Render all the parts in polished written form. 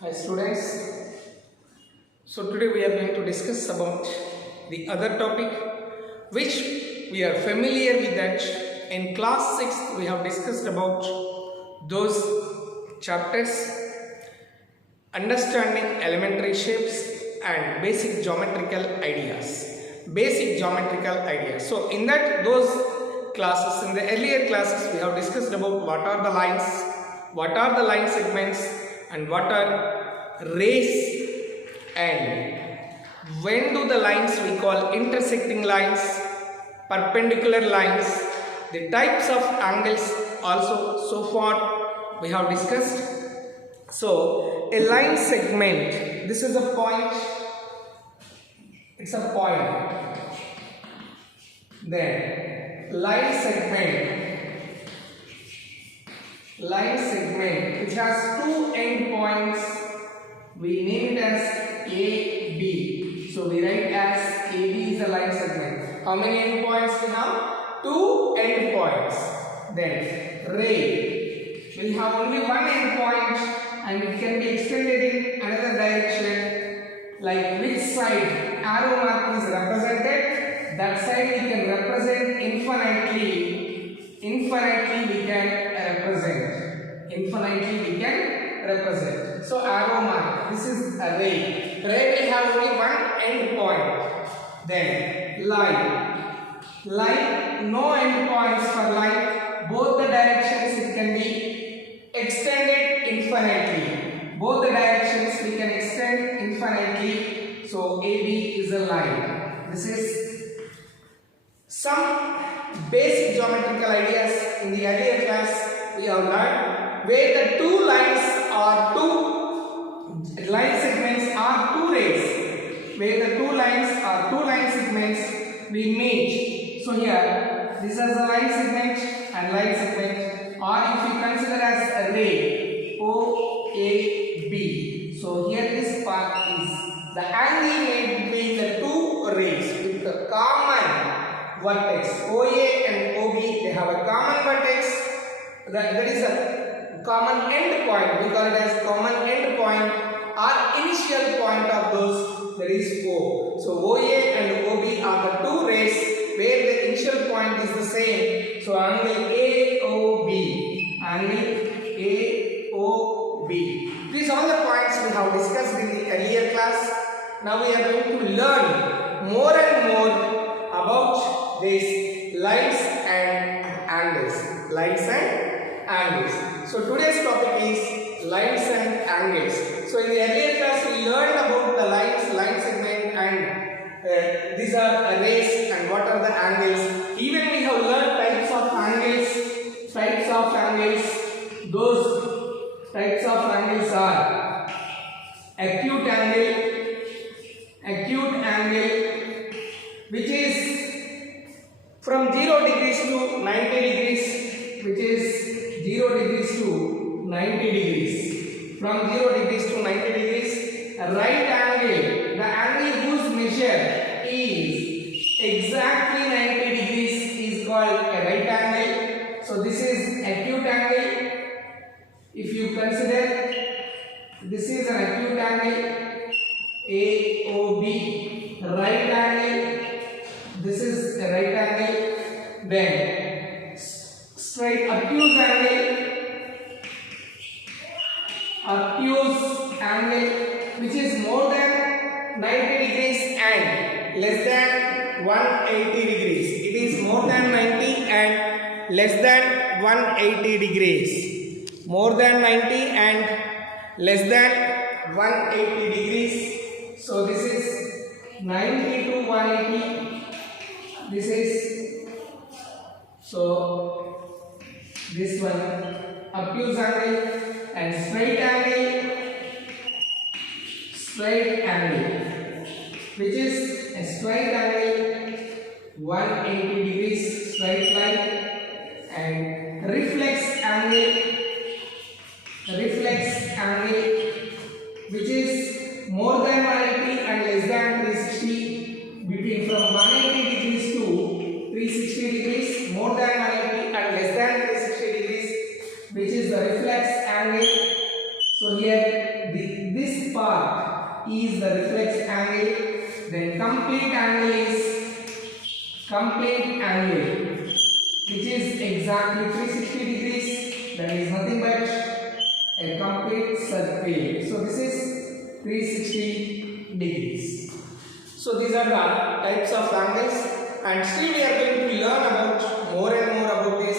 Hi students. So today we are going to discuss about the other topic which we are familiar with that. In class 6 we have discussed about those chapters understanding elementary shapes and basic geometrical ideas. So in that those classes, in the earlier classes we have discussed about what are the lines, what are the line segments, and what are rays, and when do the lines we call intersecting lines, perpendicular lines, the types of angles also so far we have discussed. So a line segment, this is a point, it's a point. Then line segment which has two end points, we name it as AB. So we write as AB is a line segment. How many end points we have? Two end points. Then ray will have only one end point and it can be extended in another direction. Like which side arrow mark is represented, that side we can represent infinitely we can represent. So arrow mark, this is a ray will have only one end point. Then line no end points for line, both the directions it can be extended infinitely, both the directions we can extend infinitely. So AB is a line. This is some basic geometrical ideas. In the earlier class we have learned where the two line segments are two rays, where the two lines are two line segments we meet. So here this is a line segment and line segment, or if you consider as a ray OAB. So here this part is the angle made between the two rays with the common vertex. OA and OB, they have a common vertex, that is a common end point. We call it as common end point or initial point of those, that is O. So OA and OB are the two rays where the initial point is the same. So angle AOB, these are the points we have discussed in the earlier class. Now we are going to learn more and more about these lines and angles. So today's topic is lines and angles. So in the earlier class we learned about the line segment, and these are rays and what are the angles. Even we have learned types of angles. Those types of angles are acute angle, which is from 0 degrees to 90 degrees, which is 0 degrees to 90 degrees. From 0 degrees to 90 degrees. A right angle, the angle whose measure is exactly 90 degrees is called a right angle. So this is acute angle. If you consider this is an acute angle AOB, right angle, this is a right angle. Then straight obtuse angle which is more than 90 degrees and less than 180 degrees. It is more than 90 and less than 180 degrees. More than 90 and less than 180 degrees. So this is 90 to 180. This is, so this one obtuse angle, and straight angle which is a straight angle 180 degrees straight line, and reflex angle which is more than 180 and less than 360, between from 180 degrees to 360 degrees, more than 180 and less than 360 degrees, which is the reflex angle. So here complete angle which is exactly 360 degrees, that is nothing but a complete circle. So this is 360 degrees. So these are the types of angles, and still we are going to learn about more and more about this.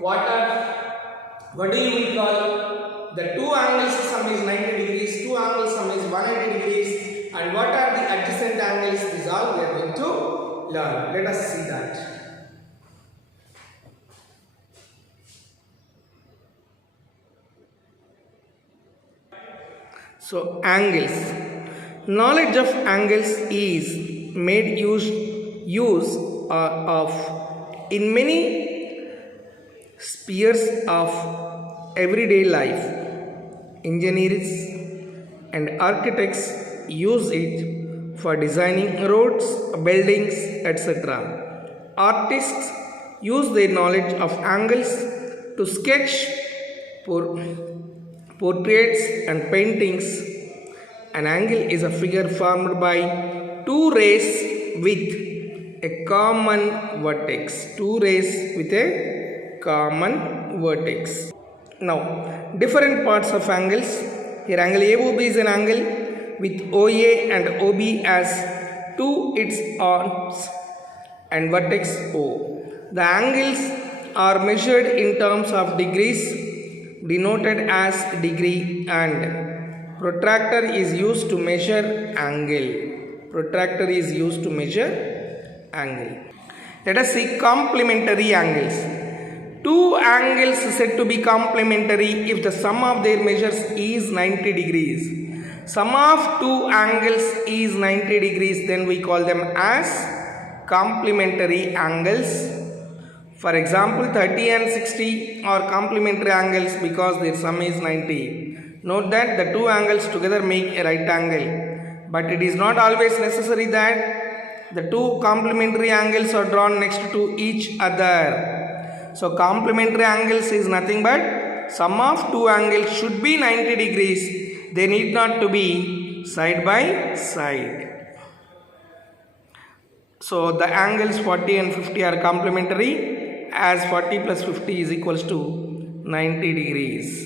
What do you call the two angles sum is 90 degrees, two angles sum is 180 degrees, and what are the adjacent angles? This all we are going to learn. Let us see that. So angles. Knowledge of angles is made use of in many spheres of everyday life. Engineers and architects use it for designing roads, buildings, etc. Artists use their knowledge of angles to sketch portraits and paintings. An angle is a figure formed by two rays with a common vertex. Two rays with a common vertex. Now, different parts of angles. Here, angle AOB is an angle with OA and OB as two its arms and vertex O. The angles are measured in terms of degrees, denoted as degree, and protractor is used to measure angle. Protractor is used to measure angle. Let us see complementary angles. Two angles said to be complementary if the sum of their measures is 90 degrees. Sum of two angles is 90 degrees, then we call them as complementary angles. For example, 30 and 60 are complementary angles because their sum is 90. Note that the two angles together make a right angle, but it is not always necessary that the two complementary angles are drawn next to each other. So complementary angles is nothing but sum of two angles should be 90 degrees. They need not to be side by side. So the angles 40 and 50 are complementary, as 40 plus 50 is equals to 90 degrees.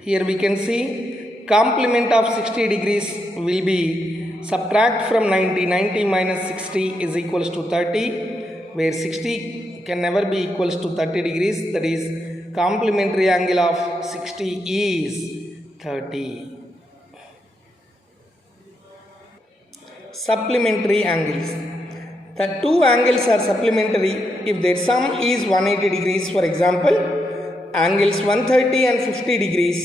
Here we can see complement of 60 degrees will be subtract from 90. 90 minus 60 is equals to 30, where 60 can never be equals to 30 degrees. That is, complementary angle of 60 is 30. Supplementary angles. The two angles are supplementary if their sum is 180 degrees. For example, angles 130 and 50 degrees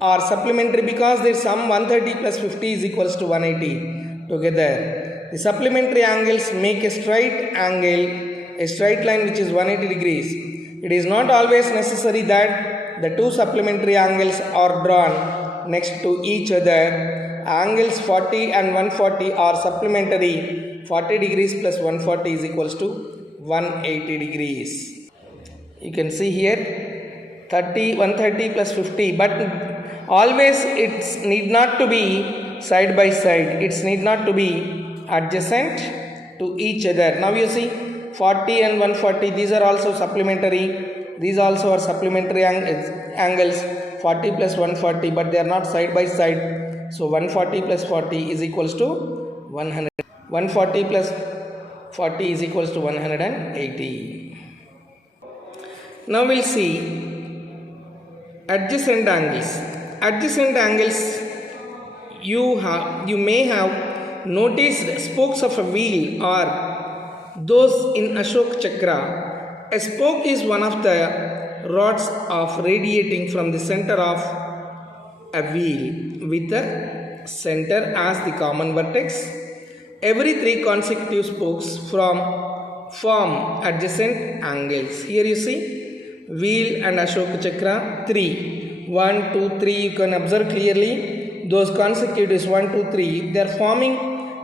are supplementary because their sum 130 plus 50 is equals to 180 together. The supplementary angles make a straight angle, a straight line which is 180 degrees. It is not always necessary that the two supplementary angles are drawn next to each other. Angles 40 and 140 are supplementary. 40 degrees plus 140 is equals to 180 degrees. You can see here 130 plus 50, but always it need not to be side by side. It need not to be adjacent to each other. Now you see 40 and 140, these are also supplementary. These also are supplementary angles 40 plus 140, but they are not side by side. So 140 plus 40 is equals to 100. 140 plus 40 is equals to 180. Now we'll see adjacent angles. Adjacent angles, you may have noticed spokes of a wheel or those in Ashok Chakra. A spoke is one of the rods of radiating from the center of a wheel with the center as the common vertex. Every three consecutive spokes form adjacent angles. Here you see wheel and Ashok Chakra 3. 1, 2, 3. You can observe clearly those consecutives 1, 2, 3. They are forming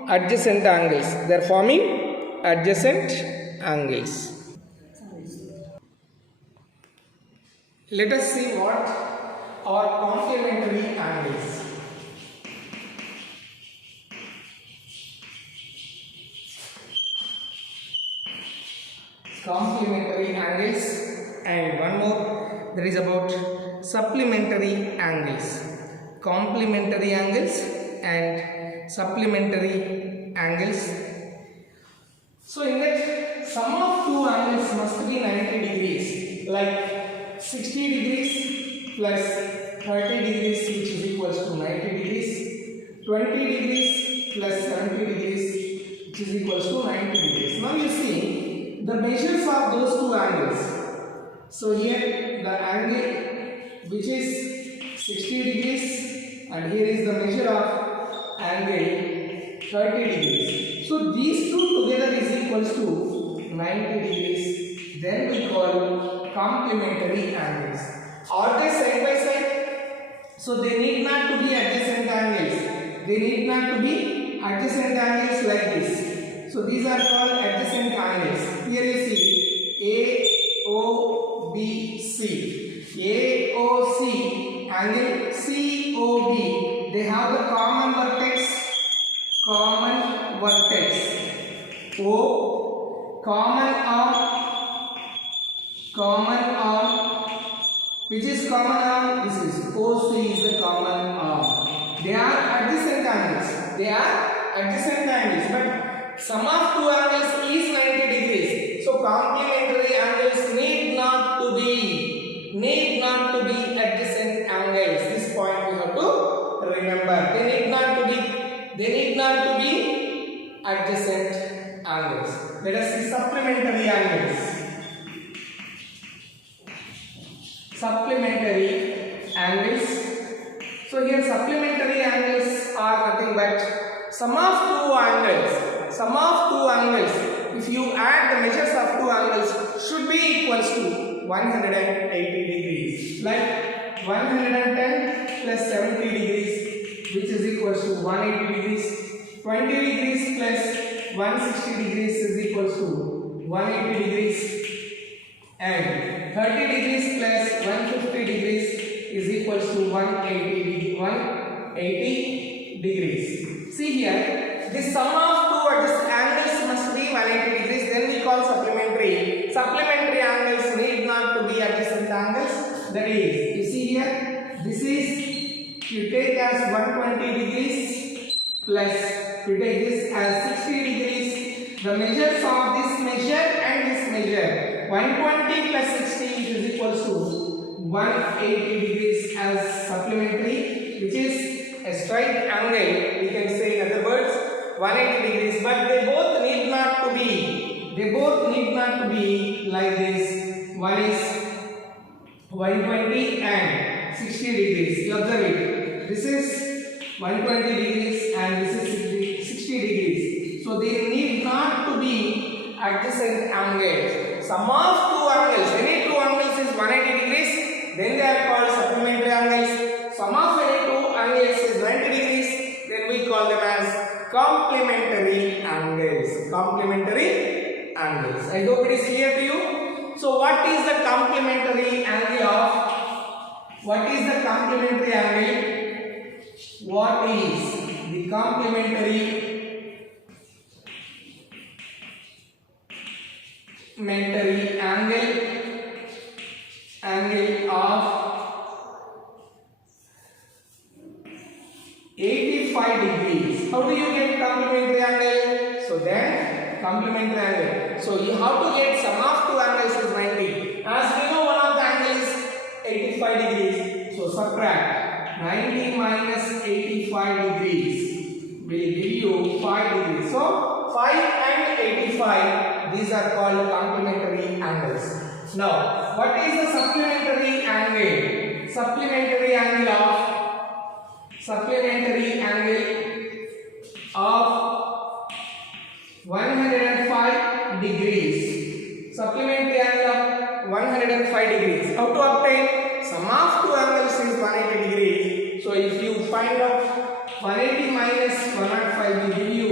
adjacent angles. They are forming adjacent angles. Let us see what are complementary angles. complementary angles, and one more, that is about supplementary angles. Complementary angles and supplementary angles. So in that, sum of two angles must be 90 degrees, like 60 degrees plus 30 degrees, which is equals to 90 degrees, 20 degrees plus 70 degrees, which is equals to 90 degrees. Now you see the measures of those two angles. So here the angle which is 60 degrees, and here is the measure of angle 30 degrees. So these two together is equals to 90 degrees. Then we call complementary angles. Are they side by side? So they need not to be adjacent angles. They need not to be adjacent angles like this. So these are called adjacent angles. Here you see AOBC. AOC angle COB. They have the common vertex. O, common arm, which is common arm? This is OC is the common arm. They are adjacent angles. But sum of two angles is 90 degrees. So complementary angles need not to be adjacent angles. This point we have to remember. They need not to be adjacent angles. Let us see supplementary angles. So here supplementary angles are nothing but sum of two angles. If you add the measures of two angles should be equals to 180 degrees. Like 110 plus 70 degrees, which is equals to 180 degrees. 20 degrees plus 160 degrees is equals to 180 degrees. And 30 degrees plus 150 degrees is equals to 180 degrees. See here, the sum of two adjacent angles must be 180 degrees. Then we call supplementary. Supplementary angles need not to be adjacent angles. That is, you see here, this is, you take as 120 degrees plus, you take this as 60 degrees. The measures of this measure and this measure, 120 plus 60 is equals to 180 degrees as supplementary, which is a straight angle. We can say in other words 180 degrees, but they both need not to be like this. One is 120 and 60 degrees. You observe it. This is 120 degrees and this is 60 degrees. So they need not to be adjacent angles. Sum of two angles, any two angles is 180 degrees, then they are called supplementary angles. Sum of any two angles is 90 degrees, then we call them as complementary angles. I hope it is clear to you. So what is the complementary angle of? What is the complementary angle? What is the complementary angle of 85 degrees? How do you get complementary angle? So then complementary angle. So you have to get sum of two angles is 90. As we know, one of the angles is 85 degrees. So subtract 90 minus 85 degrees will give you 5 degrees. So 5 and 85, these are called complementary angles. Now, what is the supplementary angle? Supplementary angle of 105 degrees. Supplementary angle of 105 degrees. How to obtain? Sum of two angles is 180 degrees. So if you find out 180 minus 105 will give you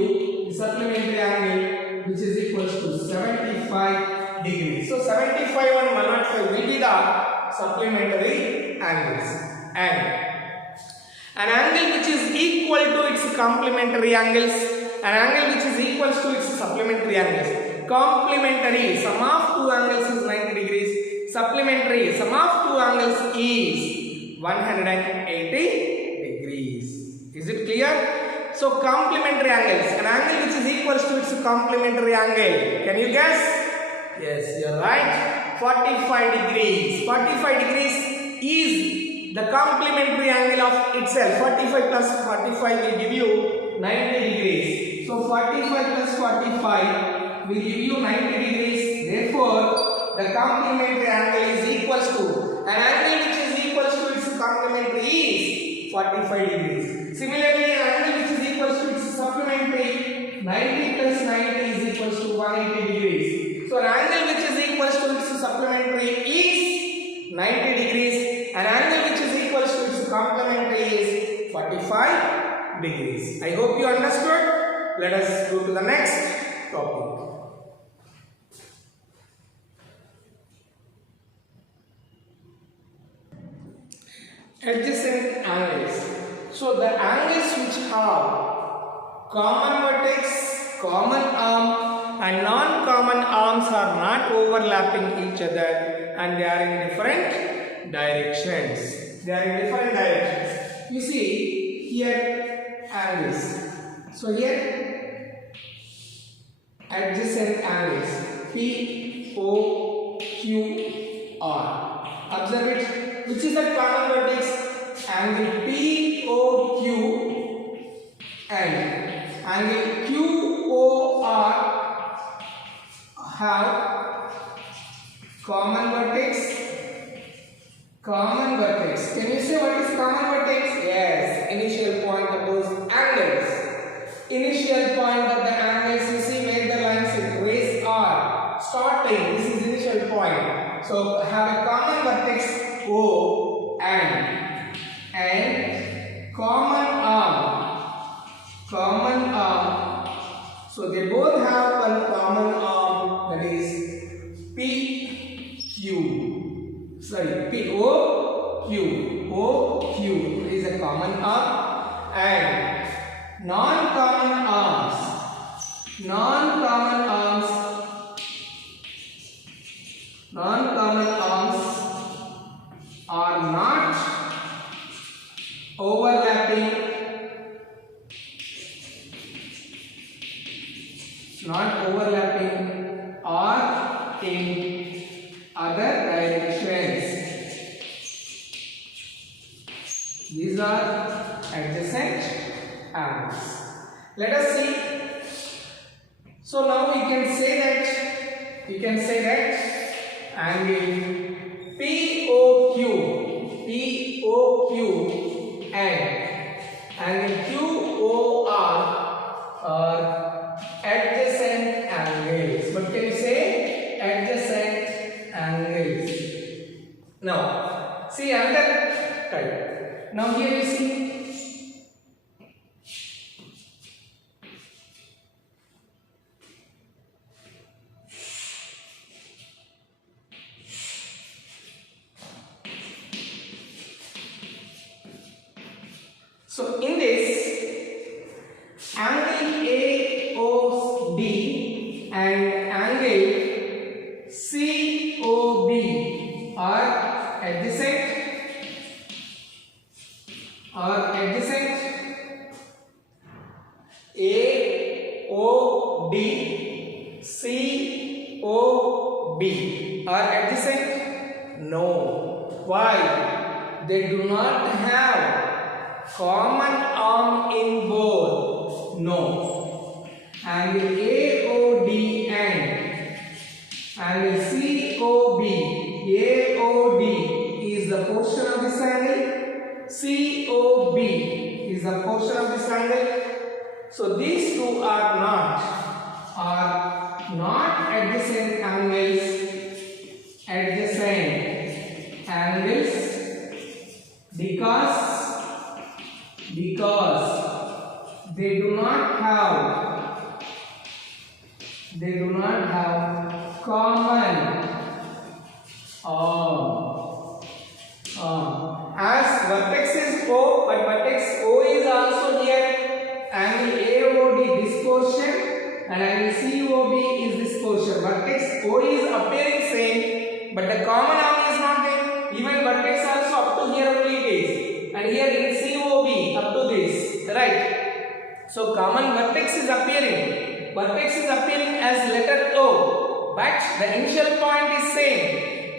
the supplementary angle, which is equals to 75 degrees. So 75 and 105 will be the supplementary angles. And an angle which is equal to its complementary angles, an angle which is equal to its supplementary angles. complementary sum of two angles is 90 degrees. Supplementary sum of two angles is 180 degrees. Is it clear? So complementary angles, an angle which is equals to its complementary angle. Can you guess? Yes, you are right. 45 degrees. 45 degrees is the complementary angle of itself. 45 plus 45 will give you 90 degrees. So 45 plus 45 will give you 90 degrees. Therefore, the complementary angle is equals to, an angle which is equals to its complementary is 45 degrees. Similarly, an angle which is equals to its supplementary, 90 plus 90 is equals to 180 degrees. So an angle which is equals to its supplementary is 90 degrees. An angle which is equals to its complementary is 45 degrees. I hope you understood. Let us go to the next topic. Adjacent angles. So the angles which have common vertex, common arm and non-common arms are not overlapping each other and they are in different directions. They are in different directions. You see here angles. So here adjacent angles P, O, Q, R. Observe it. Which is the common vertex? Angle POQ and angle QOR have common vertex. Common vertex. Can you say what is common vertex? Yes, initial point of those angles. Initial point of the angles, you see where the lines rays are starting. This is initial point. So have a common vertex O and common arm. So they both have one common arm, that is PQ. Sorry, POQ. OQ is a common arm and non-common arms. Non-common arms are not overlapping, or in other directions. These are adjacent angles. Let us see. So now we can say that angle POQ and angle QOR are adjacent angles. What can you say? Adjacent angles. Now, see another type. Now here you see. So in this, angle AOD and angle COB are adjacent. AOD, COB are adjacent? No. Why? They do not have common arm in both. No. Angle AOD and angle COB. AOD is the portion of this angle. COB is the portion of this angle. So these two are not adjacent angles. Adjacent angles because they do not have common as vertex is O, but vertex O is also here. Angle AOD this portion and angle COB is this portion. Vertex O is appearing same, but the common arm is not there. Even vertex also up to here only it is, and here in COB up to this, right? So common vertex is appearing. Vertex is appearing as letter O, but the initial point is same.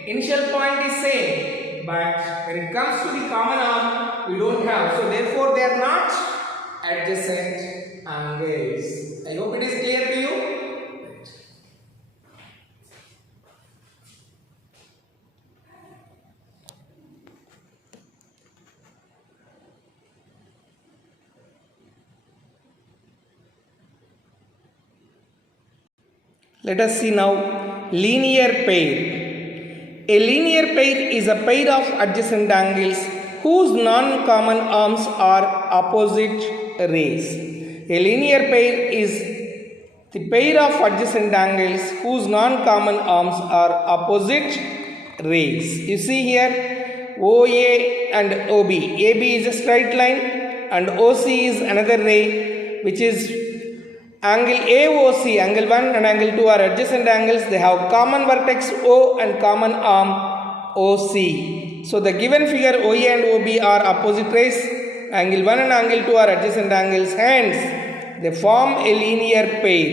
Initial point is same, but when it comes to the common arm, we don't have. So therefore, they are not adjacent angles. I hope it is clear to you. Let us see now linear pair. A linear pair is a pair of adjacent angles whose non-common arms are opposite rays. A linear pair is the pair of adjacent angles whose non-common arms are opposite rays. You see here OA and OB. AB is a straight line and OC is another ray, which is angle AOC, angle 1 and angle 2 are adjacent angles. They have common vertex O and common arm OC. So the given figure OA and OB are opposite rays. Angle 1 and angle 2 are adjacent angles. Hence, they form a linear pair.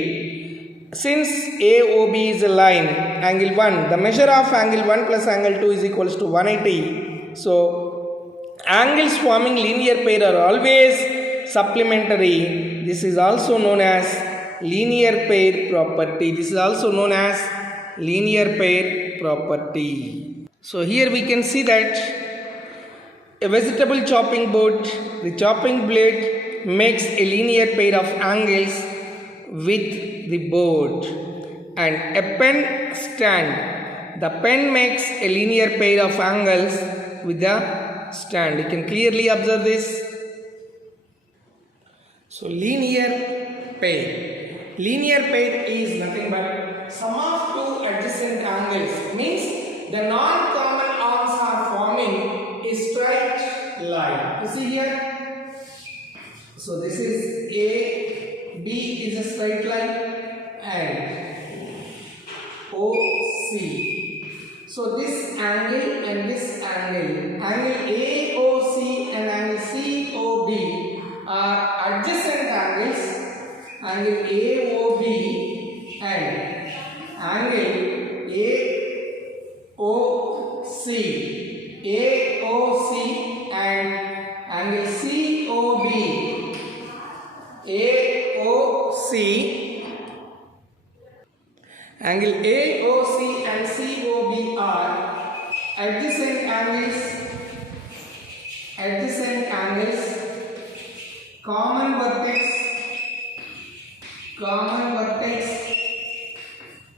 Since AOB is a line, angle 1, the measure of angle 1 plus angle 2 is equals to 180. So, angles forming linear pair are always supplementary. This is also known as linear pair property. This is also known as linear pair property. So here we can see that a vegetable chopping board, the chopping blade makes a linear pair of angles with the board, and a pen stand, the pen makes a linear pair of angles with the stand. You can clearly observe this. So linear pair. Linear pair is nothing but sum of two adjacent angles. Means the non-common arms are forming a straight line. You see here. So this is A, B is a straight line, and OC. So this angle and this angle, angle AOC and angle COB are adjacent angles. Angle AOB and angle AOC, AOC and angle COB, AOC, angle AOC and COB are adjacent angles, adjacent angles. Common vertex,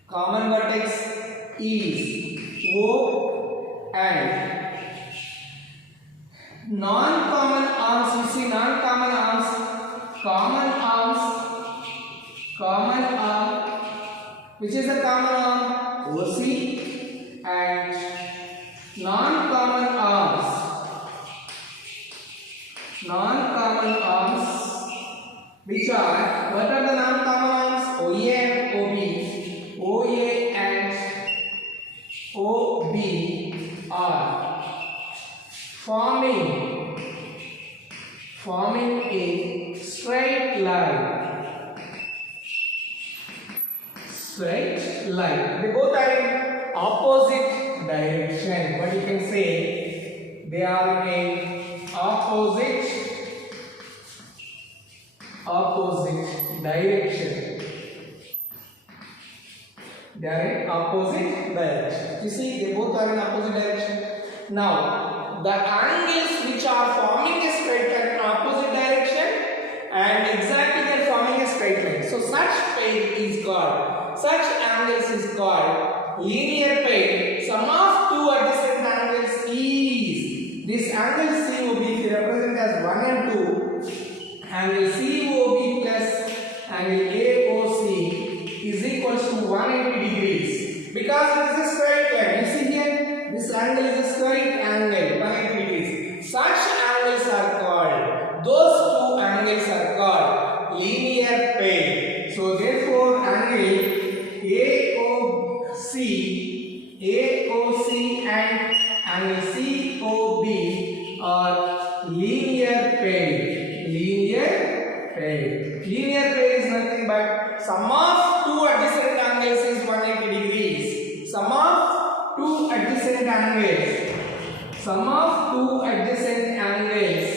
common vertex is O, and non-common arms, you see non-common arms, common arm, which is a common arm OC, and non-common arms, which are, what are the non-common arms? OA and OB. OA and OB are forming a straight line. Straight line. They both are in opposite direction. But you can say they are in opposite direction. They are in opposite direction. You see, they both are in opposite direction. Now, the angles which are forming a straight line in opposite direction and exactly they are forming a straight line. So, such pair is called, such angles is called linear pair. Sum of two adjacent angles is, this angle COB if you represent as 1 and 2, angle COB plus angle AOC is equals to 180 degrees. Because it is a straight line. You see here, this angle is a straight angle, 180 degrees. Such angles are called, those two angles are called linear pair. So therefore, Sum of two adjacent angles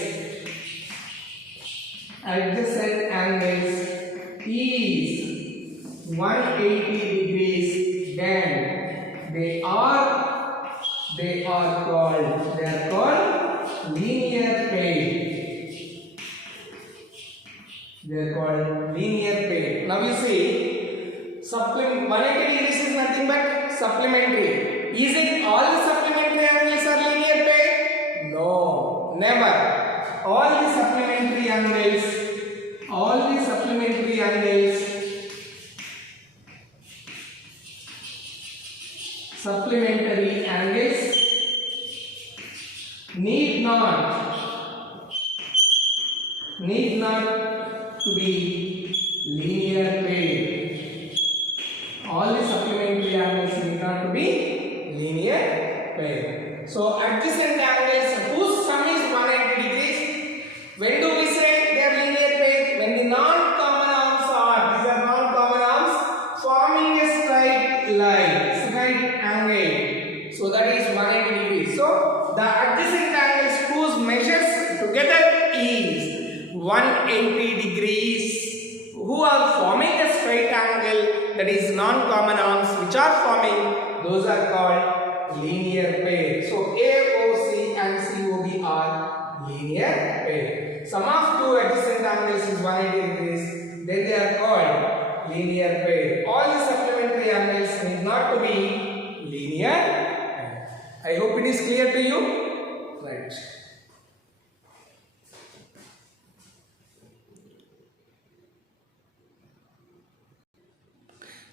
is 180 degrees, then they are called linear pair. They are called linear pair. Now you see, 180 degrees is nothing but supplementary. Is it all the supplementary angles are linear pair? No, never. All the supplementary angles need not to be linear pair. All the supplementary angles need not to be linear pair. So adjacent angles whose sum is 180 degrees, when do we say they are linear pair? When the non-common arms forming a straight angle. So that is 180 degrees. So the adjacent angles whose measures together is 180 degrees, who are forming a straight angle, that is non-common arms which are forming, those are called linear pair. So AOC and COB are linear pair. Sum of two adjacent angles is 180 degrees, then they are called linear pair. All the supplementary angles need not to be linear. I hope it is clear to you. Right.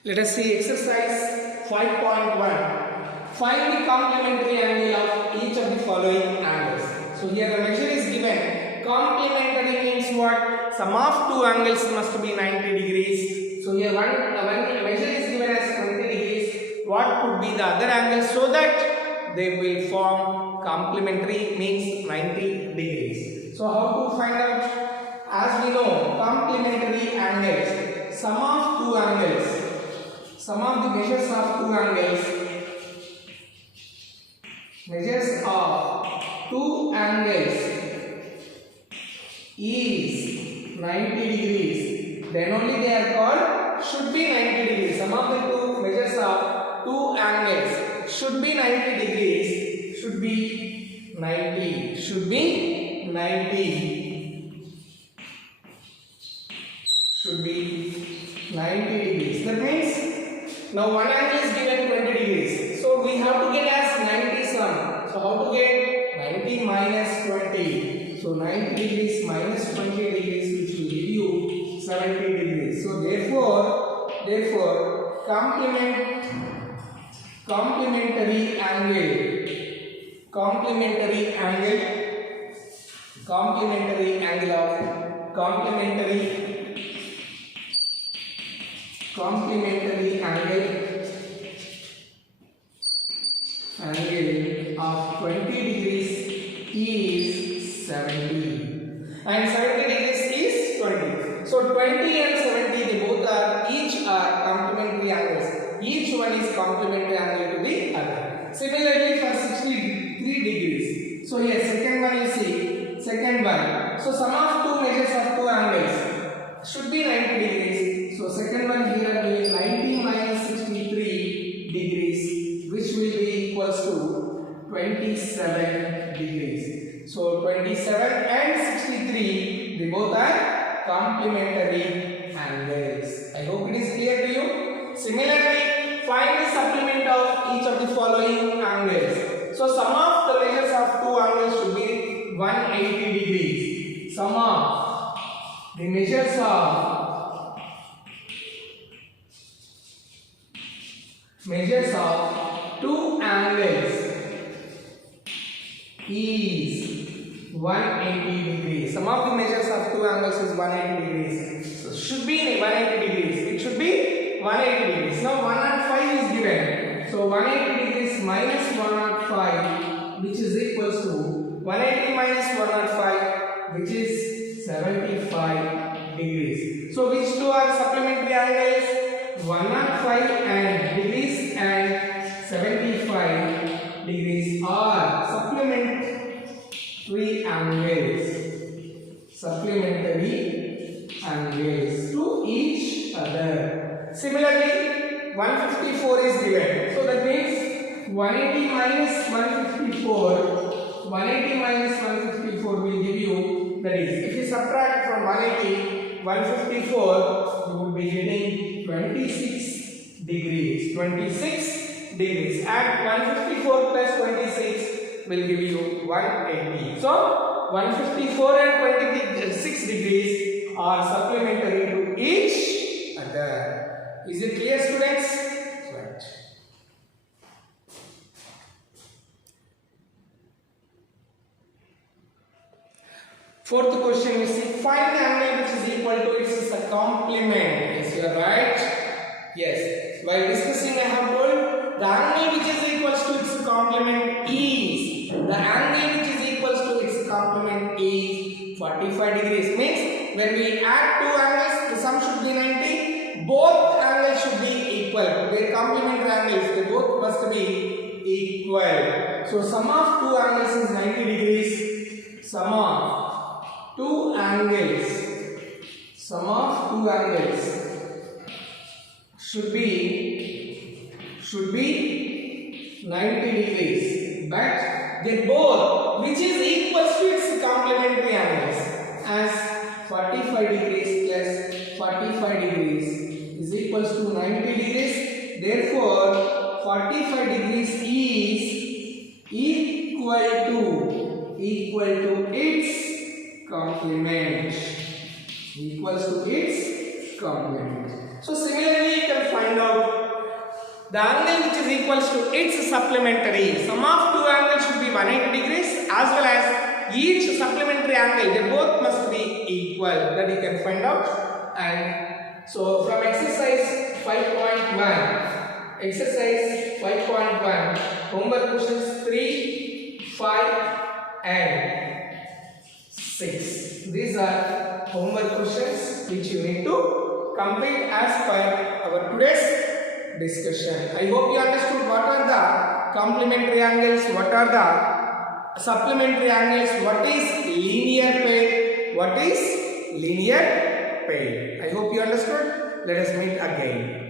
Let us see exercise 5.1. Find the complementary angle of each of the following angles. So here the measure is given. Complementary means what? Sum of two angles must be 90 degrees. So here one measure is given as 20 degrees. What could be the other angle so that they will form complementary means 90 degrees. So how to find out? As we know, complementary angles, sum of two angles, sum of the measures of two angles, is 90 degrees, then only they are called, should be 90 degrees. Sum of the two measures of two angles should be 90 degrees, should be 90 degrees. That means now one angle is given 20 degrees, so we have to get as 90 sum. So how to get 90 minus 20? So 90 degrees minus 20 degrees, which will give you 70 degrees. So therefore complementary angle of 20 degrees is 70 and 70 degrees is 20. So 20 and 70, they both are complementary angles. Each one is complementary angle to the other. Similarly for 63 degrees. So here second one you see, second one. So sum of two measures of two angles should be 90 degrees. So second one here will 90 minus 63 degrees, which will be equals to 27 degrees. So 27 and 63, they both are complementary angles. I hope it is clear to you. Similarly, find the supplement of each of the following angles. So sum of the measures of two angles should be 180 degrees. Sum of the measures of two angles is 180 degrees. Sum of the measures of two angles is 180 degrees. So should be 180 degrees. It should be 180 degrees. Now 105 is given. So 180 degrees minus 105, which is equals to 180 minus 105, which is 75 degrees. So which two are supplementary angles? 105 and degrees and 75 degrees are supplementary angles to each other. Similarly, 154 is given. So that means 180 minus 154. 180 minus 154 will give you, that is, if you subtract from 180 154, you will be getting 26 degrees. 26 degrees. Add 154 plus 26 will give you 180. So 154 and 26 degrees are supplementary to each other. Is it clear, students? Right. Fourth question, we see find the angle which is equal to its complement. Yes, you are right. Yes. While discussing, I have told the angle which is equals to its complement is 45 degrees. Means when we add two angles, the sum should be 90. Both angles should be equal. They are complementary angles. They both must be equal. So sum of two angles is 90 degrees. Sum of two angles should be 90 degrees, but they both, which is equals to its complementary angles, as 45 degrees plus 45 degrees is equals to 90 degrees. Therefore 45 degrees is equal to its complement, So similarly, you can find out the angle which is equals to its supplementary. Sum of two angles should be 180 degrees, as well as each supplementary angle, they both must be equal. That you can find out. And so from exercise 5.1, homework questions 3, 5 and 6. These are homework questions which you need to complete as per our today's discussion. I hope you understood what are the complementary angles, what are the supplementary angles, what is linear pair, I hope you understood. Let us meet again.